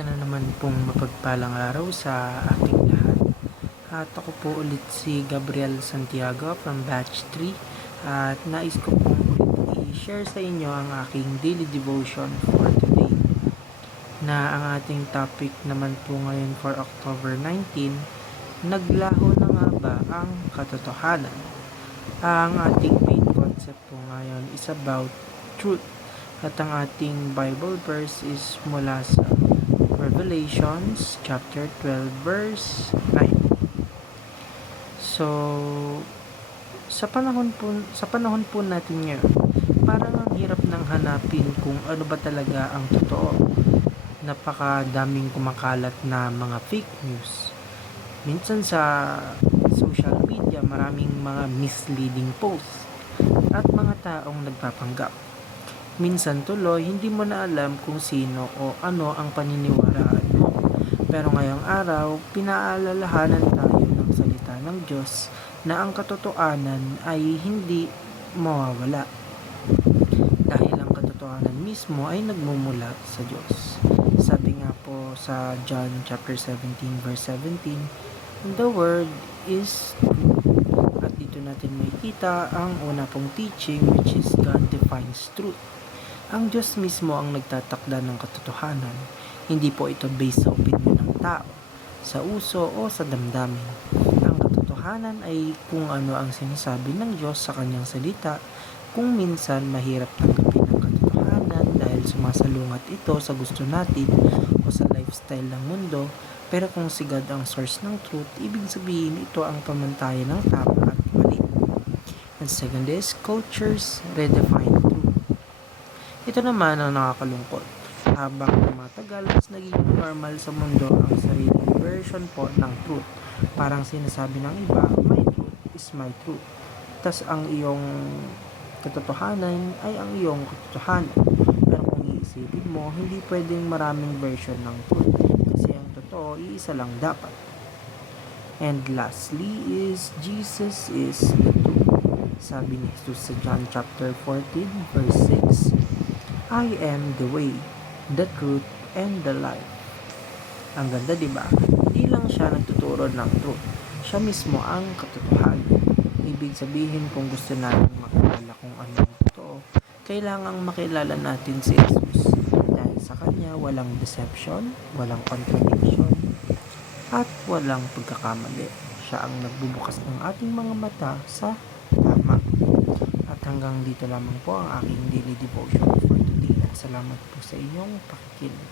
Isa na naman pong mapagpalang araw sa ating lahat. At ako po ulit si Gabriel Santiago from Batch 3 at nais ko pong ulit i-share sa inyo ang aking daily devotion for today. Na ang ating topic naman po ngayon for October 19, naglaho na nga ba ang katotohanan? Ang ating main concept po ngayon is about truth. At ang ating Bible verse is mula sa Revelations chapter 12 verse 9. So, sa panahon po natin ngayon, parang ang hirap nang hanapin kung ano ba talaga ang totoo. Napakadaming kumakalat na mga fake news. Minsan sa social media, maraming mga misleading posts at mga taong nagpapanggap. Minsan tuloy, hindi mo na alam kung sino o ano ang paniniwalaan mo. Pero ngayong araw, pinaalalahanan tayo ng salita ng Diyos na ang katotohanan ay hindi mawawala. Dahil ang katotohanan mismo ay nagmumula sa Diyos. Sabi nga po sa John chapter 17 verse 17, the word is truth. At dito natin makikita ang una pong teaching, which is God defines truth. Ang Diyos mismo ang nagtatakda ng katotohanan. Hindi po ito based sa opinion ng tao, sa uso o sa damdamin. Ang katotohanan ay kung ano ang sinasabi ng Diyos sa kanyang salita. Kung minsan mahirap tanggapin ang katotohanan dahil sumasalungat ito sa gusto natin o sa lifestyle ng mundo, pero kung si God ang source ng truth, ibig sabihin ito ang pamantayan ng tama at mali. And second is, cultures redefine truth. Ito naman ang nakakalungkot. Habang tumatagal, mas naging normal sa mundo ang sariling version po ng truth. Parang sinasabi ng iba, my truth is my truth. Tas ang iyong katotohanan ay ang iyong katotohanan. Pero kung iisipin mo, hindi pwedeng maraming version ng truth. Kasi ang totoo, iisa lang dapat. And lastly is, Jesus is the truth. Sabi ni Jesus sa John chapter 14 verse 6, I am the way, the truth, and the life. Ang ganda, diba? Hindi lang siya nagtuturo ng truth. Siya mismo ang katotohanan. Ibig sabihin, kung gusto natin makilala kung ano ang totoo, kailangang makilala natin si Jesus. Dahil sa Kanya, walang deception, walang contradiction, at walang pagkakamali. Siya ang nagbubukas ng ating mga mata sa tama. At hanggang dito lamang po ang aking daily devotion for today. At salamat po sa inyong pakikinig.